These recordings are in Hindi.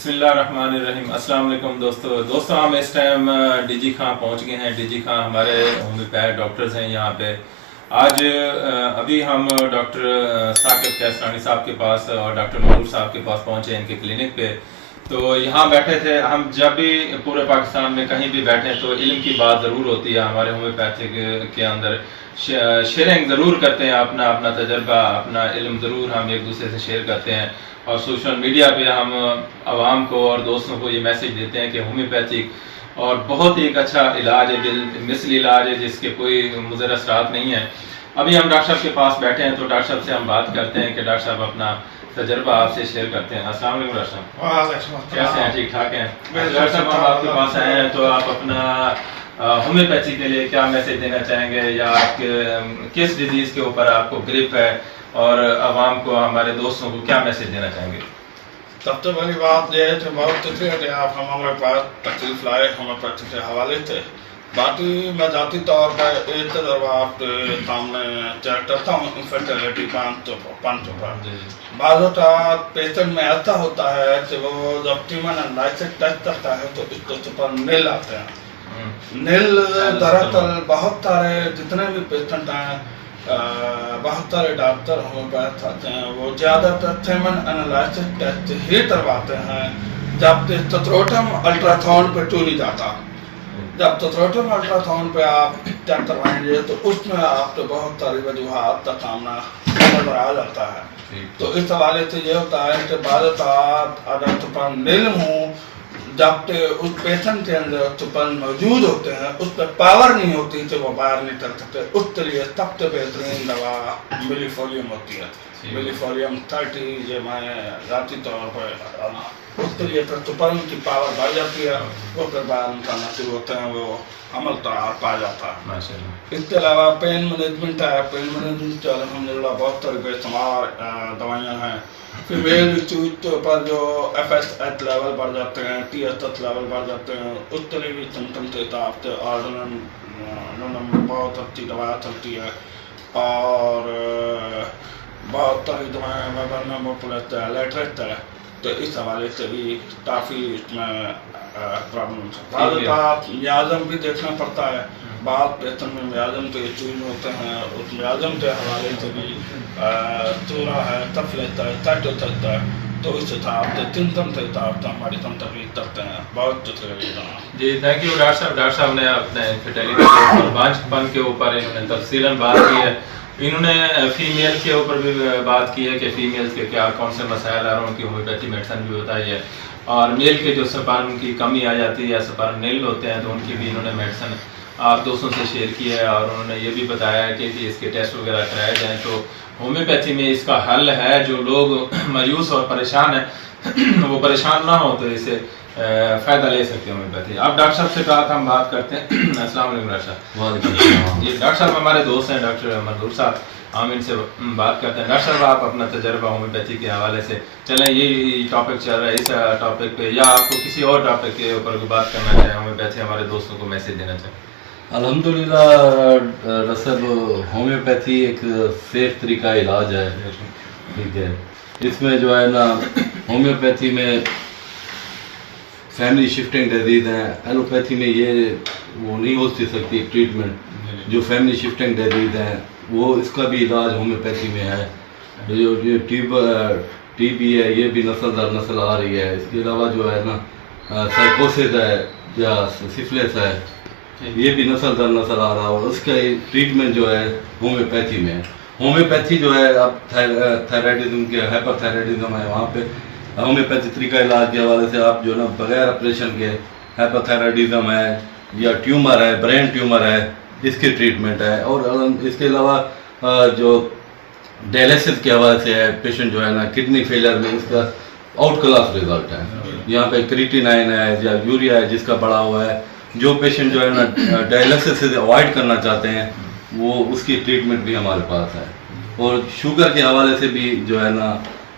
बिस्मिल्लाहिर्रहमानिर्रहीम। अस्सलाम वालेकुम दोस्तों हम इस टाइम डीजी खां पहुंच गए हैं। डीजी खां हमारे होम्योपैथ डॉक्टर्स हैं यहाँ पे। आज अभी हम डॉक्टर साकिब कैसरानी साहब के पास और डॉक्टर मनूर साहब के पास पहुंचे इनके क्लिनिक पे। तो यहाँ बैठे थे हम। जब भी पूरे पाकिस्तान में कहीं भी बैठे तो इल्म की बात ज़रूर होती है। हमारे होम्योपैथिक के अंदर शेयरिंग ज़रूर करते हैं, अपना अपना तजर्बा, अपना इल्म ज़रूर हम एक दूसरे से शेयर करते हैं। और सोशल मीडिया पे हम आवाम को और दोस्तों को ये मैसेज देते हैं कि होम्योपैथिक और बहुत ही एक अच्छा इलाज है, मिसल इलाज है जिसके कोई मुज़र असरात नहीं है। अभी हम डॉक्टर साहब के पास बैठे हैं तो डॉक्टर साहब से हम बात करते हैं कि डॉक्टर साहब अपना तजर्बा आपसे शेयर करते हैं। अस्सलाम वालेकुम डॉक्टर साहब, कैसे हैं? ठीक ठाक हैं? डॉक्टर साहब हम आपके पास आए हैं तो आप अपना होम्योपैथी के लिए क्या मैसेज देना चाहेंगे, या आपके किस डिजीज़ के ऊपर आपको ग्रिप है, और आवाम को, हमारे दोस्तों को क्या मैसेज देना चाहेंगे? सबसे बड़ी बात यह है कि बहुत खुशी है कि आप हमारे पास तकलीफ लाए होम्योपैथी के हवाले से। बाकी मैं जाती तौर पर एक तजर्बा आपके सामने शेयर करता हूँ। इनफर्टिलिटी 500 पर बाज़ पेशेंट में ऐसा होता है कि वो जब टीमन एनालिसिस टेस्ट करता है तो इसके ऊपर नील आते हैं। नील दरअसल बहुत सारे जितने भी पेशेंट हैं, बहुत सारे डॉक्टर होम्योपैथ आते हैं, वो ज़्यादातर थर्मल एनालिसिस टेस्ट ही करवाते हैं जब टेस्टोस्टेरोन अल्ट्रासाउंड पे चुनी जाता। जब टेस्टोस्टेरोन अल्ट्रासाउंड पे आप चेक करवाएंगे तो उसमें आपको बहुत सारी वजूहात का सामना नजर आ जाता है। तो इस हवाले से ये होता है कि बाद अगर तुफान नील हूँ जब उस पेशेंट के अंदर तुफान मौजूद होते हैं, उस पर पावर नहीं होती तो वो बाहर नहीं कर सकते। उसके लिए सबसे बेहतरीन दवा मिलीफोलियम होती है। मिलीफोलियम 30 ये मैं जाती तौर पर उसके लिए फिर तुफान की पावर बढ़ जाती है, वो फिर बाहर निकालना शुरू होते हैं, वो अमल पा जाता है। इसके अलावा पेन मैनेजमेंट है। पेन मैनेजमेंट अलहमदिल्ला बहुत सारी बेशुमार दवाइयाँ हैं। फीमेल इंस्टीट्यूट के ऊपर जो FSH लेवल बढ़ जाते हैं, TSH लेवल बढ़ जाते हैं, उस तरह की सिम्टम के हिसाब से ऑर्डनन बहुत अच्छी दवा चलती है। और बहुत सारी दवाएँ वगैरह में मुफ्त लेटरेट है, तो इस हवाले से भी काफ़ी इसमें प्रॉब्लम है। मियाज़म भी देखना पड़ता है। बात पेशेंट में मियाज़म के इश्यूज होते हैं, उस मियाज़म के हवाले से भी चूरा है, तफलेट है, तट हो सकता है। तो इस हिसाब से सिम्टम के हिसाब से हमारी तकलीफ करते हैं। बहुत जी, थैंक यू डॉक्टर साहब। डॉक्टर साहब ने अपने फर्टिलिटी के ऊपर, बांझपन के ऊपर इन्होंने तफसीलन बात की है। इन्होंने फीमेल के ऊपर भी बात की है कि फीमेल्स के क्या कौन से मसाइल आ रहे हैं, उनकी होम्योपैथी मेडिसिन भी बताई है। और मेल के जो स्पर्म की कमी आ जाती है या स्पर्म नील होते हैं तो उनकी भी इन्होंने मेडिसिन आप दोस्तों से शेयर की है। और उन्होंने ये भी बताया है कि इसके टेस्ट वगैरह कराए जाएँ तो होम्योपैथी में इसका हल है। जो लोग मायूस और परेशान हैं वो परेशान ना हो तो इससे फ़ायदा ले सकते हैं होम्योपैथी। आप डॉक्टर साहब से कहा था हम बात करते हैं। अस्सलाम वालेकुम डॉक्टर साहब। ये डॉक्टर साहब हमारे दोस्त हैं, डॉक्टर मनूर साहब। हम इनसे बात करते हैं। डॉक्टर साहब आप अपना तजर्बा होम्योपैथी के हवाले से चलें, यही टॉपिक चल रहा है, इस टॉपिक पे या आपको किसी और टॉपिक के ऊपर बात करना चाहें, होम्योपैथी हमारे दोस्तों को मैसेज देना चाहें? अल्हम्दुलिल्लाह दरअसल होम्योपैथी एक सेफ तरीका इलाज है, ठीक है। इसमें जो है ना होम्योपैथी में फैमिली शिफ्टिंग डिजीज़ हैं। एलोपैथी में ये वो नहीं हो सकती ट्रीटमेंट। जो फैमिली शिफ्टिंग डिजीज़ हैं वो इसका भी इलाज होम्योपैथी में है। जो TB है ये भी नस्ल दर नस्ल आ रही है। इसके अलावा जो है ना साइकोसिस है या सिफिलिस है, ये भी नस्ल दर नस्ल आ रहा है और उसका ट्रीटमेंट जो है होम्योपैथी में है। होम्योपैथी जो है अब थायराइडिज्म के हाइपरथायराइडिज्म है, वहाँ पे होम्योपैथी तरीका इलाज के हवाले से आप जो ना बगैर ऑपरेशन के हाइपरथायराइडिज्म है या ट्यूमर है, ब्रेन ट्यूमर है, इसकी ट्रीटमेंट है। और इसके अलावा जो डायलिसिस के हवाले से है, पेशेंट जो है ना किडनी फेलियर में इसका आउट क्लास रिजल्ट है। यहाँ पे क्रिएटिनिन है या यूरिया है जिसका बढ़ा हुआ है। जो पेशेंट जो है ना डायलिसिस से अवॉइड करना चाहते हैं वो उसकी ट्रीटमेंट भी हमारे पास है। और शुगर के हवाले से भी जो है ना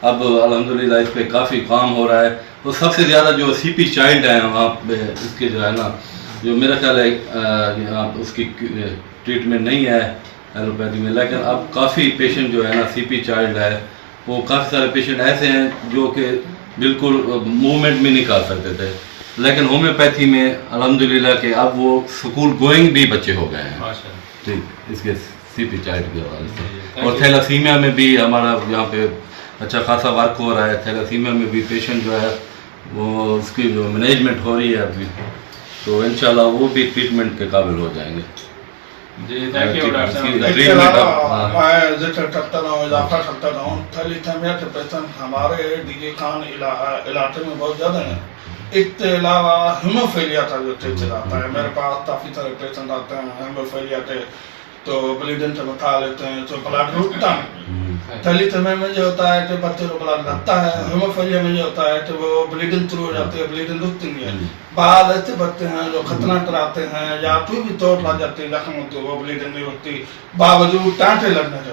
अब अल्हम्दुलिल्लाह इस पर काफ़ी काम हो रहा है। तो सबसे ज़्यादा जो CP चाइल्ड हैं वहाँ पे इसके जो है ना, जो मेरा ख्याल है उसकी ट्रीटमेंट नहीं है एलोपैथी में, लेकिन अब काफ़ी पेशेंट जो है ना CP चाइल्ड है। वो काफ़ी सारे पेशेंट ऐसे हैं जो कि बिल्कुल मूवमेंट भी नहीं कर सकते थे, लेकिन होम्योपैथी में अल्हम्दुलिल्लाह के अब वो स्कूल गोइंग भी बच्चे हो गए हैं। माशाल्लाह। ठीक, इसके सीपी चाइल्ड के हवाले से। Thank और you. थैलासीमिया में भी हमारा यहाँ पे अच्छा खासा वर्क हो रहा है। थैलासीमिया में भी पेशेंट जो है वो उसकी जो मैनेजमेंट हो रही है अभी, तो इंशाल्लाह वो भी ट्रीटमेंट के काबिल हो जाएंगे। जी थैंक यू डॉक्टर साहब। इसकी- इसके ट्रीटमेंट अलावा हाँ। मैं जिक्र करता रहूँ, इजाफा करता रहूँ, थैलीथीमिया के पेशेंट हमारे डीजे खान इलाके में बहुत ज़्यादा हैं। इसके अलावा हीमोफीलिया का जो टेस्ट चलाता है, मेरे पास काफ़ी सारे पेशेंट आते हैं हीमोफीलिया के, तो ब्लीडिंग से बता लेते हैं तो ब्लड रुकता है। थैलीथीमिया में जो होता है कि बच्चे को ब्लड लगता है, हीमोफीलिया में जो होता है कि वो ब्लीडिंग शुरू हो जाती है, ब्लीडिंग रुकती नहीं है। बाद ऐसे बच्चे हैं जो खतना कराते हैं या कोई भी चोट लग जाती है, जख्म होती है, वो ब्लीडिंग नहीं होती बावजूद टाँटे लगने के।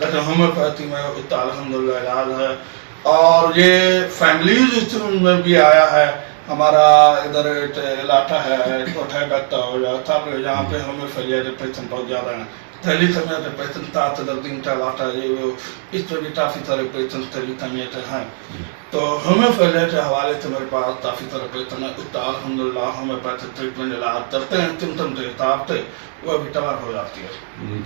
लेकिन होम्योपैथी में उसका अल्हम्दुलिल्लाह इलाज है। और ये फैमिलीज में भी आया है। हमारा इधर एक इलाका है कोठा गत्ता हो जाता है, जहाँ पे होम्योपैथी के पेशेंट बहुत ज़्यादा हैं। थैलीथीमिया के पेशेंट 7 से 10 दिन का इलाका है, इस पर भी काफ़ी सारे पेशेंट थैलीथीमिया के हैं। तो होम्योपैथी के हवाले से मेरे पास काफ़ी सारे पेशेंट हैं। उसका अल्हम्दुलिल्लाह होम्योपैथी ट्रीटमेंट इलाज करते हैं, सिम्टम के हिसाब से वो भी कवर हो जाती है।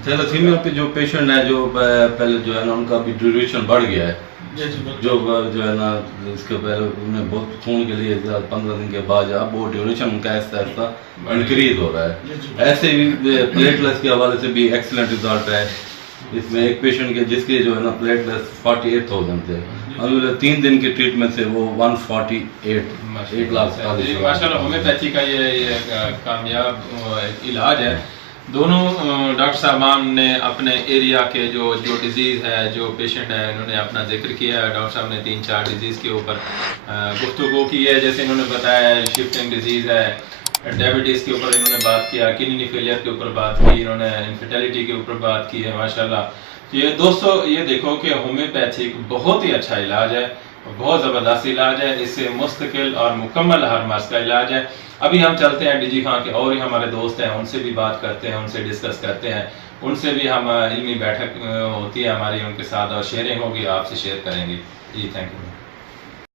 थैलासीमिया पे जो पेशेंट है जो पहले जो है ना उनका भी ड्यूरेशन बढ़ गया है। जी जी बिल्कुल। जो है ना इसके पहले उन्हें बहुत खून के लिए 15 दिन के बाद अब वो ड्यूरेशन उनका ऐसा ऐसा इंक्रीज हो रहा है। ऐसे ही प्लेटलेट्स के हवाले से भी एक्सीलेंट रिजल्ट है। इसमें एक पेशेंट के जिसके जो है ना प्लेटलेट्स 48,000 थे, अभी 3 दिन की ट्रीटमेंट से वो 148 माशाल्लाह होम्योपैथी का ये कामयाब इलाज है। दोनों डॉक्टर साहबान ने अपने एरिया के जो डिजीज़ है, जो पेशेंट है, इन्होंने अपना जिक्र किया है। डॉक्टर साहब ने 3-4 डिजीज़ के ऊपर गुफ्तगू की है। जैसे इन्होंने बताया शिफ्टिंग डिजीज़ है, डायबिटीज़ के ऊपर इन्होंने बात किया, किडनी फेलियर के ऊपर बात की, इन्होंने इनफर्टिलिटी के ऊपर बात की है। माशाल्लाह ये दोस्तों ये देखो कि होम्योपैथी बहुत ही अच्छा इलाज है, बहुत ज़बरदस्त इलाज है। इससे मुस्तकिल और मुकम्मल हर मर्ज़ का इलाज है। अभी हम चलते हैं डीजी खां के और ही हमारे दोस्त हैं, उनसे भी बात करते हैं, उनसे डिस्कस करते हैं, उनसे भी हम इल्मी बैठक होती है हमारी उनके साथ और शेयरिंग होगी, आपसे शेयर करेंगे। जी थैंक यू।